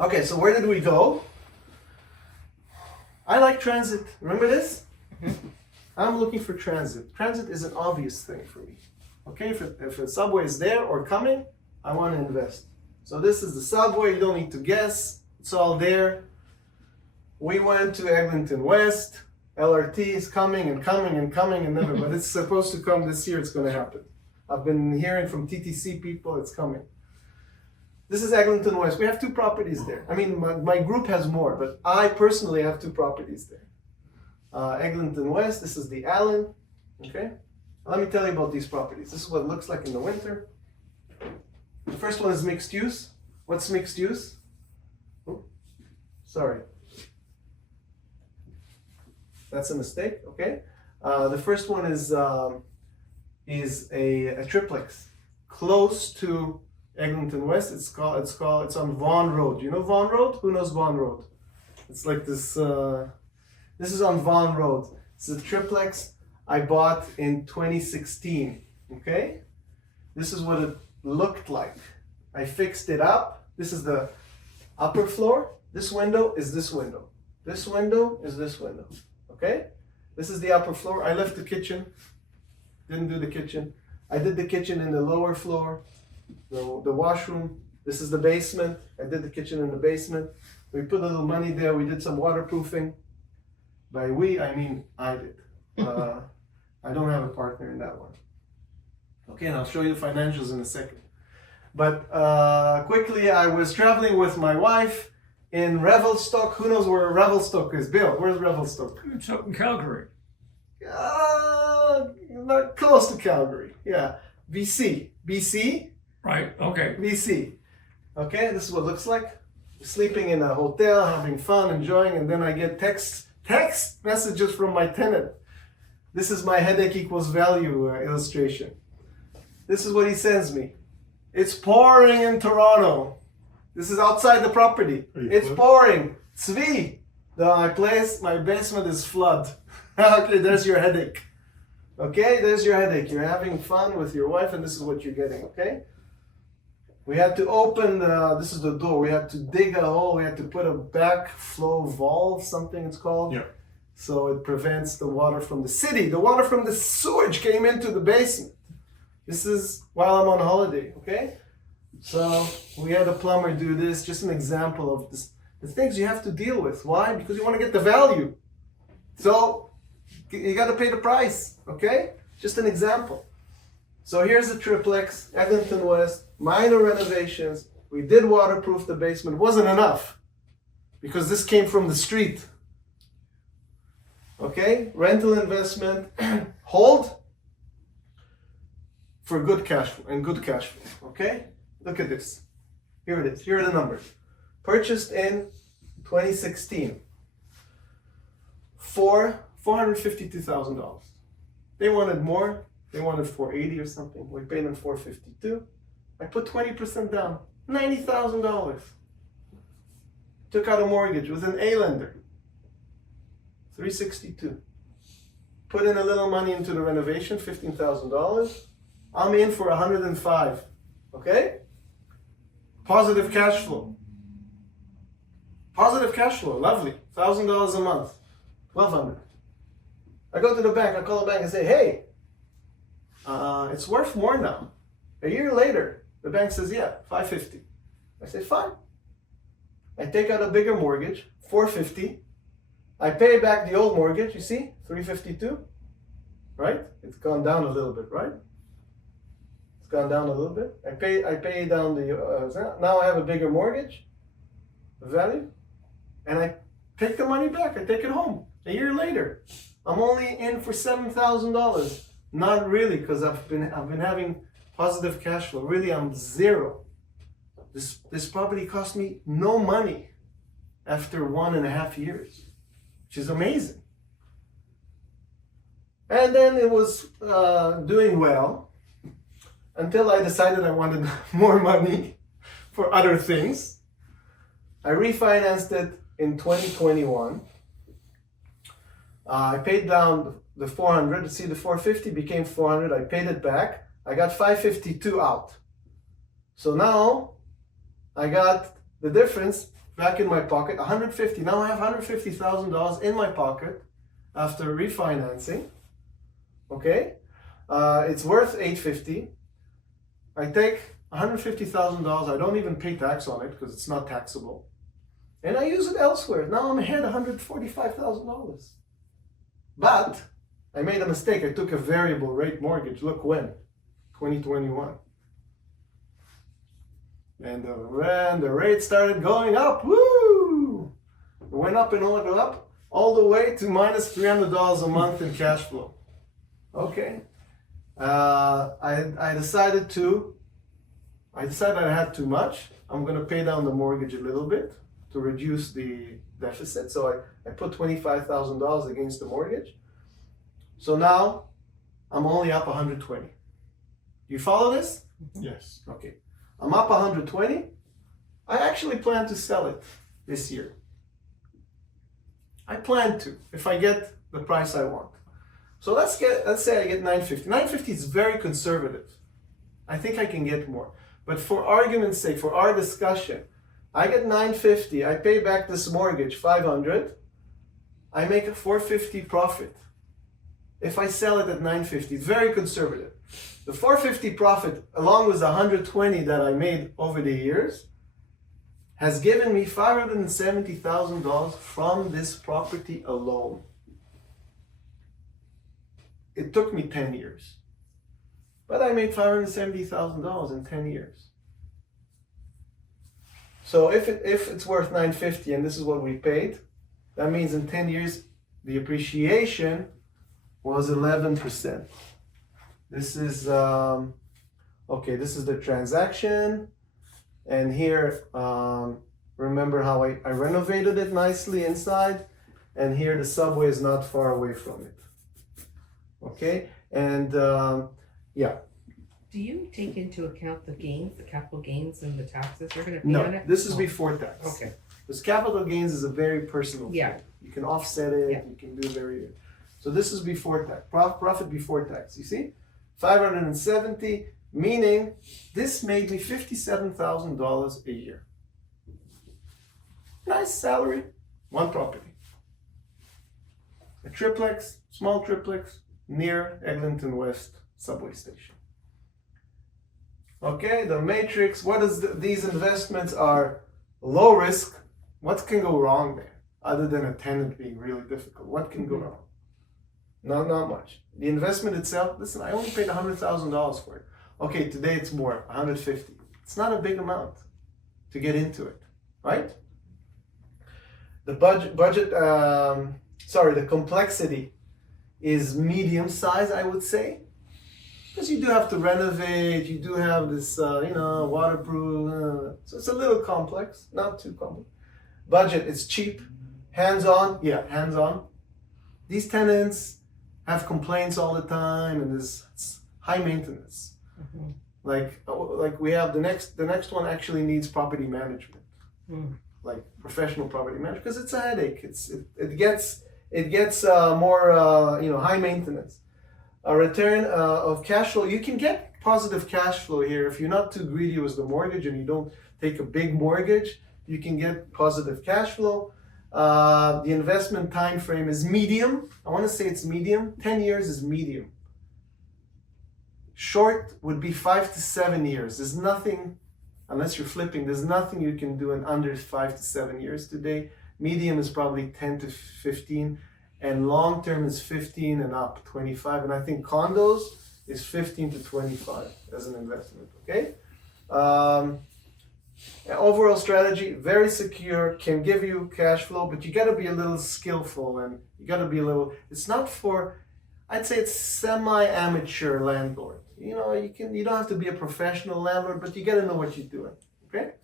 Okay, so where did we go? I like transit. Remember this? I'm looking for transit. Transit is an obvious thing for me. Okay, if a subway is there or coming, I want to invest. So this is the subway. You don't need to guess. It's all there. We went to Eglinton West. LRT is coming and coming and coming and never, but it's supposed to come this year. It's going to happen. I've been hearing from TTC people. It's coming. This is Eglinton West. We have 2 properties there. I mean, my group has more, but I personally have 2 properties there. Eglinton West, this is the Allen. Okay? Let me tell you about these properties. This is what it looks like in the winter. The first one is mixed use. What's mixed use? Oh, sorry. That's a mistake, okay? The first one is a triplex close to Eglinton West. It's on Vaughan Road. You know Vaughan Road? Who knows Vaughan Road? It's like this. This is on Vaughan Road. It's a triplex I bought in 2016. Okay, this is what it looked like. I fixed it up. This is the upper floor. This window is this window. This window is this window. Okay, this is the upper floor. I left the kitchen. Didn't do the kitchen. I did the kitchen in the lower floor. The washroom. This is the basement. I did the kitchen in the basement. We put a little money there. We did some waterproofing. By we, I mean I did. I don't have a partner in that one. Okay, and I'll show you the financials in a second. But quickly, I was traveling with my wife in Revelstoke. Who knows where Revelstoke is? Bill, where's Revelstoke? It's up in Calgary. Not close to Calgary. Yeah, BC. BC? Right, okay. BC. Okay, this is what it looks like. Sleeping in a hotel, having fun, enjoying, and then I get text messages from my tenant. This is my headache equals value illustration. This is what he sends me. It's pouring in Toronto. This is outside the property. It's pouring. Tzvi, my basement is flood. Okay, there's your headache. Okay, there's your headache. You're having fun with your wife, and this is what you're getting. Okay. We had to open, this is the door, we had to dig a hole, we had to put a backflow valve, something it's called. Yeah. So it prevents the water from the city. The water from the sewage came into the basement. This is while I'm on holiday, okay? So we had a plumber do this, just an example of this, the things you have to deal with. Why? Because you want to get the value. So you got to pay the price, okay? Just an example. So here's the triplex, Eglinton West, minor renovations. We did waterproof the basement. Wasn't enough because this came from the street. Okay, rental investment, hold for good cash flow and good cash flow. Okay, look at this. Here it is. Here are the numbers. Purchased in 2016 for $452,000. They wanted more. They wanted $480 or something. We paid them $452. I put 20% down, $90,000. Took out a mortgage with an A lender, $362. Put in a little money into the renovation, $15,000. I'm in for $105. Okay? Positive cash flow. Positive cash flow, lovely. $1,000 a month, $1,200. I go to the bank. I call the bank and say, hey. It's worth more now. A year later, the bank says, yeah, $550. I say, fine. I take out a bigger mortgage, $450. I pay back the old mortgage, you see, $352. Right? It's gone down a little bit, right? It's gone down a little bit. I pay down the, now I have a bigger mortgage, value, and I take the money back. I take it home. A year later, I'm only in for $7,000. Not really, because I've been having positive cash flow. Really, I'm zero. This property cost me no money after 1.5 years, which is amazing. And then it was doing well until I decided I wanted more money for other things. I refinanced it in 2021. I paid down the 400, see the 450 became 400, I paid it back. I got 552 out. So now I got the difference back in my pocket, 150. Now I have $150,000 in my pocket after refinancing. Okay, it's worth $850. I take $150,000. I don't even pay tax on it because it's not taxable, and I use it elsewhere. Now I'm ahead $145,000. But I made a mistake. I took a variable rate mortgage. Look when, 2021. And when the rate started going up, woo! It went up and up, all the way to minus $300 a month in cash flow. Okay. I decided I had too much. I'm gonna pay down the mortgage a little bit to reduce the deficit. So I put $25,000 against the mortgage. So now I'm only up 120. You follow this? Yes. Okay. I'm up 120. I actually plan to sell it this year. I plan to, if I get the price I want. So let's say I get 950. 950 is very conservative. I think I can get more. But for argument's sake, for our discussion, I get 950. I pay back this mortgage 500. I make a 450 profit. If I sell it at 950, it's very conservative. The 450 profit, along with the 120 that I made over the years, has given me $570,000 from this property alone. It took me 10 years. But I made $570,000 in 10 years. So if it's worth 950 and this is what we paid, that means in 10 years the appreciation was 11%. This is okay. This is the transaction, and here remember how I renovated it nicely inside, and here the subway is not far away from it. Okay, and yeah. Do you take into account the gains, the capital gains, and the taxes you're going to pay No, on it? this is before tax. Okay. Because capital gains is a very personal Yeah. thing. You can offset it. Yeah. You can do very. So this is before tax. Profit before tax. You see, 570, meaning this made me $57,000 a year. Nice salary, one property. A triplex, small triplex, near Eglinton West subway station. Okay, the matrix. What is these investments are low risk. What can go wrong there, other than a tenant being really difficult? What can go wrong? Not much. The investment itself, listen, I only paid $100,000 for it. Okay, today it's more, 150. It's not a big amount to get into it, right? The the complexity is medium size, I would say. Because you do have to renovate, you do have this, waterproof, so it's a little complex, not too complex. Budget, it's cheap. Hands-on, yeah, hands-on. These tenants have complaints all the time, and it's high maintenance. Mm-hmm. Like we have the next one actually needs property management, like professional property management, because it's a headache. It gets more high maintenance. A return of cash flow. You can get positive cash flow here if you're not too greedy with the mortgage and you don't take a big mortgage. You can get positive cash flow. The investment time frame is medium. I want to say it's medium. 10 years is medium. Short would be 5 to 7 years. There's nothing, unless you're flipping, there's nothing you can do in under 5 to 7 years today. Medium is probably 10 to 15, and long term is 15 and up, 25. And I think condos is 15 to 25 as an investment, okay? Overall strategy, very secure, can give you cash flow, but you gotta be a little skillful, and you gotta be a little, it's not for, I'd say it's semi-amateur landlord. You don't have to be a professional landlord, but you gotta know what you're doing, okay?